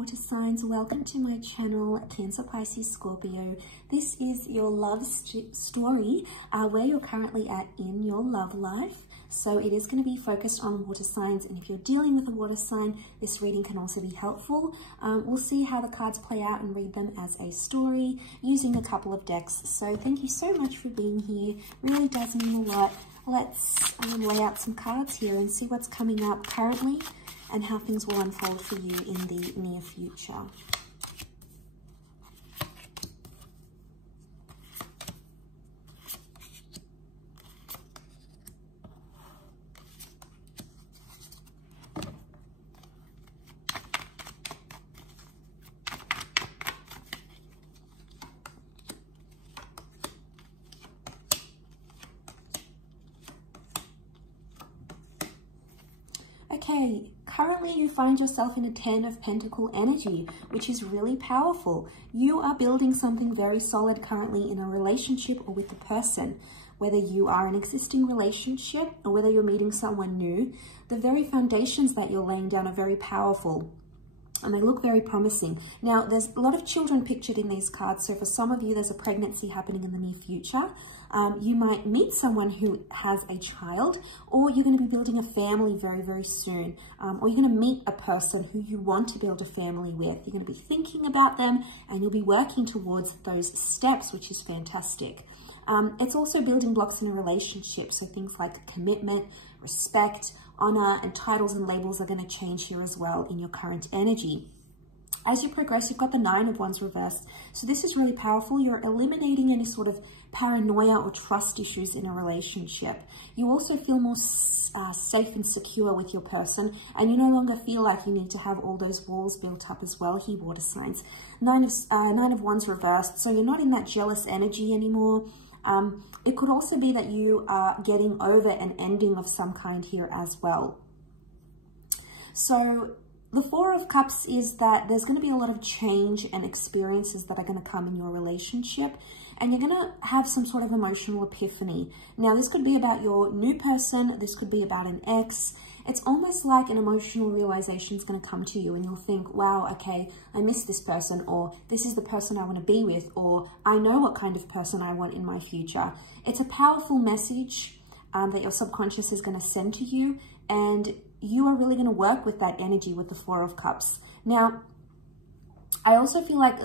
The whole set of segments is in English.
water signs, welcome to my channel, Cancer, Pisces, Scorpio. This is your love story, where you're currently at in your love life. So it is going to be focused on water signs, and if you're dealing with a water sign, this reading can also be helpful. We'll see how the cards play out and read them as a story using a couple of decks. So thank you so much for being here. Really does mean a lot. Let's lay out some cards here and see what's coming up currently and how things will unfold for you in the near future. Okay, currently you find yourself in a 10 of Pentacle energy, which is really powerful. You are building something very solid currently in a relationship or with a person. Whether you are in an existing relationship or whether you're meeting someone new, the very foundations that you're laying down are very powerful. And they look very promising. Now, there's a lot of children pictured in these cards. So for some of you, there's a pregnancy happening in the near future. You might meet someone who has a child, or you're going to be building a family very, very soon. Or you're going to meet a person who you want to build a family with. You're going to be thinking about them, and you'll be working towards those steps, which is fantastic. It's also building blocks in a relationship. So things like commitment, respect, honor, and titles and labels are going to change here as well in your current energy. As you progress, you've got the 9 of Wands reversed. So this is really powerful. You're eliminating any sort of paranoia or trust issues in a relationship. You also feel more safe and secure with your person, and you no longer feel like you need to have all those walls built up as well here, water signs. 9 of Wands reversed. So you're not in that jealous energy anymore. It could also be that you are getting over an ending of some kind here as well. So the 4 of Cups is that there's going to be a lot of change and experiences that are going to come in your relationship, and you're going to have some sort of emotional epiphany. Now, this could be about your new person. This could be about an ex. It's almost like an emotional realization is going to come to you, and you'll think, wow, okay, I miss this person, or this is the person I want to be with, or I know what kind of person I want in my future. It's a powerful message that your subconscious is going to send to you, and you are really going to work with that energy with the 4 of Cups. Now, I also feel like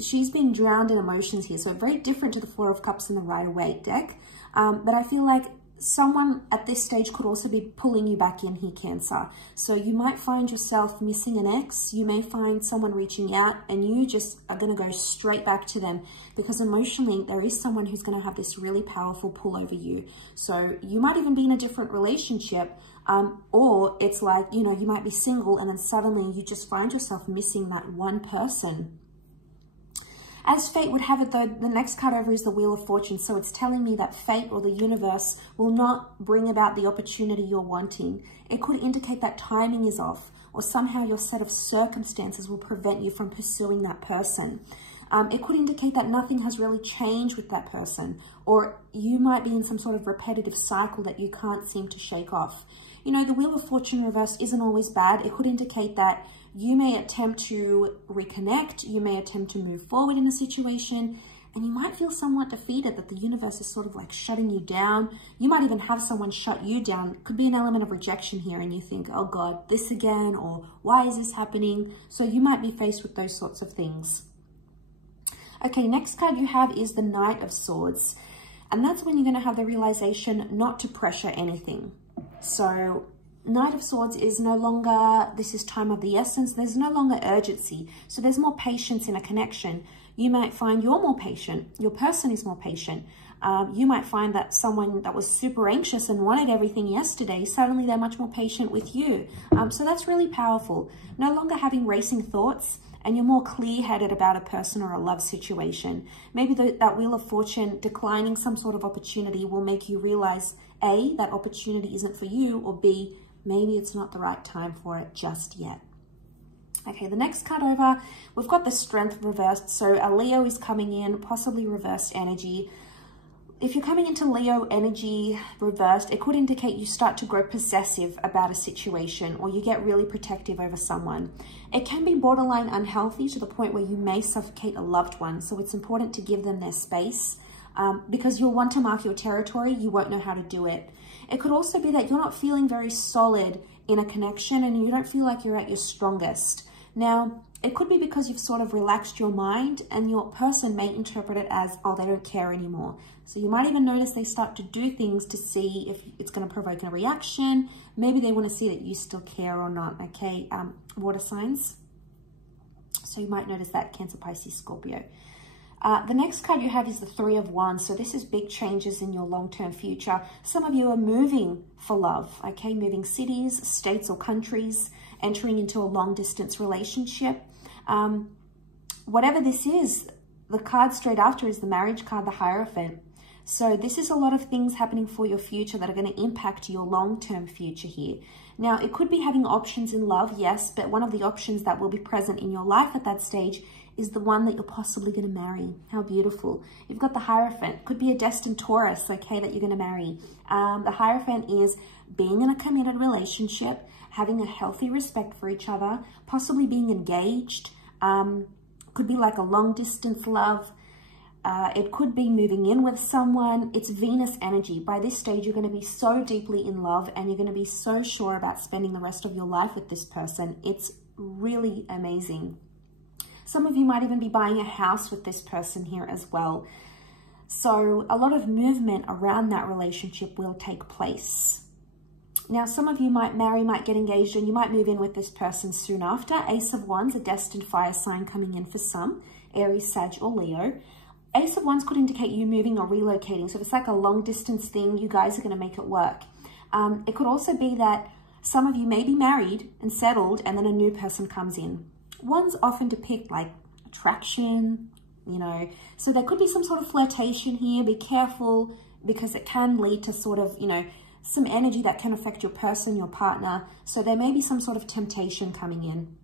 she's being drowned in emotions here, so very different to the 4 of Cups in the Rider-Waite deck, but I feel like someone at this stage could also be pulling you back in here, Cancer. So you might find yourself missing an ex. You may find someone reaching out, and you just are going to go straight back to them, because emotionally there is someone who's going to have this really powerful pull over you. So you might even be in a different relationship, or it's like, you know, you might be single, and then suddenly you just find yourself missing that one person. As fate would have it, though, the next card over is the Wheel of Fortune. So it's telling me that fate or the universe will not bring about the opportunity you're wanting. It could indicate that timing is off, or somehow your set of circumstances will prevent you from pursuing that person. It could indicate that nothing has really changed with that person, or you might be in some sort of repetitive cycle that you can't seem to shake off. You know, the Wheel of Fortune reverse isn't always bad. It could indicate that you may attempt to reconnect, you may attempt to move forward in a situation, and you might feel somewhat defeated that the universe is sort of like shutting you down. You might even have someone shut you down. Could be an element of rejection here, and you think, oh God, this again, or why is this happening? So you might be faced with those sorts of things. Okay, next card you have is the Knight of Swords, and that's when you're going to have the realization not to pressure anything. So Knight of Swords is no longer, this is time of the essence. There's no longer urgency. So there's more patience in a connection. You might find you're more patient. Your person is more patient. You might find that someone that was super anxious and wanted everything yesterday, suddenly they're much more patient with you. So that's really powerful. No longer having racing thoughts, and you're more clear-headed about a person or a love situation. Maybe that Wheel of Fortune declining some sort of opportunity will make you realize, A, that opportunity isn't for you, or B, maybe it's not the right time for it just yet. Okay, the next card over, we've got the Strength reversed. So a Leo is coming in, possibly reversed energy. if you're coming into Leo energy reversed, it could indicate you start to grow possessive about a situation, or you get really protective over someone. It can be borderline unhealthy to the point where you may suffocate a loved one. So it's important to give them their space because you'll want to mark your territory. You won't know how to do it. It could also be that you're not feeling very solid in a connection and you don't feel like you're at your strongest. Now, it could be because you've sort of relaxed your mind and your person may interpret it as, oh, they don't care anymore. So you might even notice they start to do things to see if it's going to provoke a reaction. Maybe they want to see that you still care or not, okay? Water signs. So you might notice that, Cancer, Pisces, Scorpio. The next card you have is the Three of Wands. So this is big changes in your long-term future. Some of you are moving for love, okay? Moving cities, states, or countries, entering into a long-distance relationship. Whatever this is, the card straight after is the marriage card, the Hierophant. So this is a lot of things happening for your future that are going to impact your long-term future here. Now, it could be having options in love, yes, but one of the options that will be present in your life at that stage is the one that you're possibly going to marry. How beautiful. You've got the Hierophant. Could be a destined Taurus, okay, that you're going to marry. The Hierophant is being in a committed relationship, having a healthy respect for each other, possibly being engaged. Could be like a long distance love. It could be moving in with someone. It's Venus energy. By this stage, you're going to be so deeply in love and you're going to be so sure about spending the rest of your life with this person. It's really amazing. Some of you might even be buying a house with this person here as well. So a lot of movement around that relationship will take place. Now, some of you might marry, might get engaged, and you might move in with this person soon after. Ace of Wands, a destined fire sign coming in for some, Aries, Sag, or Leo. Ace of Wands could indicate you moving or relocating. So if it's like a long distance thing, you guys are going to make it work. It could also be that some of you may be married and settled and then a new person comes in. Wands often depict like attraction, you know, so there could be some sort of flirtation here. Be careful because it can lead to sort of, you know, some energy that can affect your person, your partner. So there may be some sort of temptation coming in.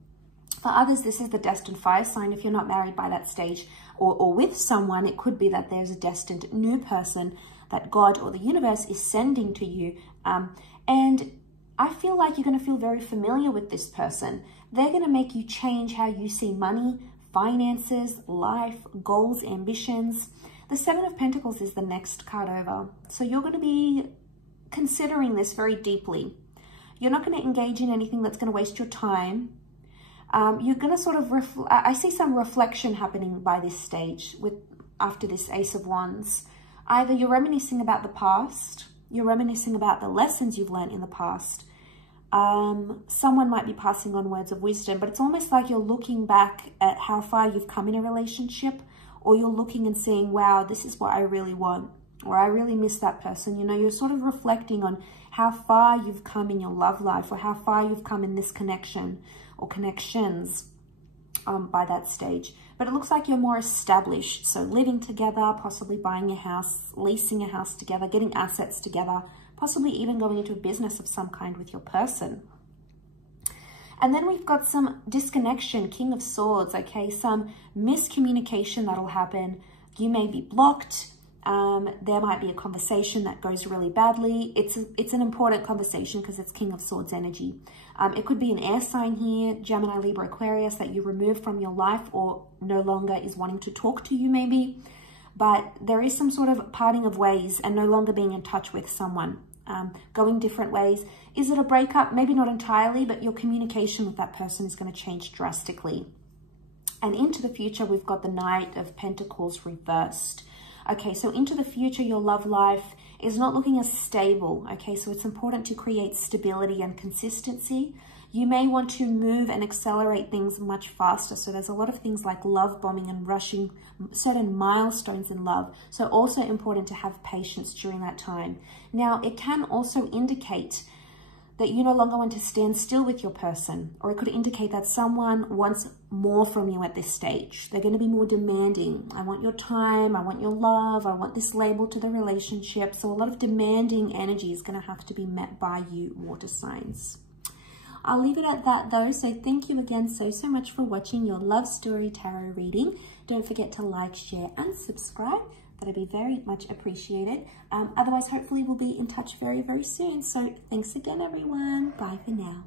For others, this is the destined fire sign. If you're not married by that stage or with someone, it could be that there's a destined new person that God or the universe is sending to you. And I feel like you're going to feel very familiar with this person. They're going to make you change how you see money, finances, life, goals, ambitions. The Seven of Pentacles is the next card over. So you're going to be considering this very deeply. You're not going to engage in anything that's going to waste your time. You're going to sort of, I see some reflection happening by this stage after this Ace of Wands. Either you're reminiscing about the past, you're reminiscing about the lessons you've learned in the past. Someone might be passing on words of wisdom, but it's almost like you're looking back at how far you've come in a relationship, or you're looking and saying, wow, this is what I really want, or I really miss that person. You know, you're sort of reflecting on how far you've come in your love life, or how far you've come in this connection or connections by that stage. But it looks like you're more established. So living together, possibly buying a house, leasing a house together, getting assets together, possibly even going into a business of some kind with your person. And then we've got some disconnection, King of Swords, okay? Some miscommunication that'll happen. You may be blocked. There might be a conversation that goes really badly. It's an important conversation because it's King of Swords energy. It could be an air sign here, Gemini, Libra, Aquarius, that you remove from your life or no longer is wanting to talk to you maybe. But there is some sort of parting of ways and no longer being in touch with someone, going different ways. Is it a breakup? Maybe not entirely, but your communication with that person is going to change drastically. And into the future, we've got the Knight of Pentacles reversed. Okay, so into the future, your love life is not looking as stable. Okay, so it's important to create stability and consistency. You may want to move and accelerate things much faster. So there's a lot of things like love bombing and rushing certain milestones in love. So also important to have patience during that time. Now, it can also indicate that you no longer want to stand still with your person, or it could indicate that someone wants more from you at this stage. They're going to be more demanding. I want your time, I want your love, I want this label to the relationship. So a lot of demanding energy is going to have to be met by you, water signs. I'll leave it at that though. So thank you again so much for watching your Love Story Tarot reading. Don't forget to like, share, and subscribe. that'd be very much appreciated. Otherwise, hopefully we'll be in touch very, very soon. So thanks again, everyone. Bye for now.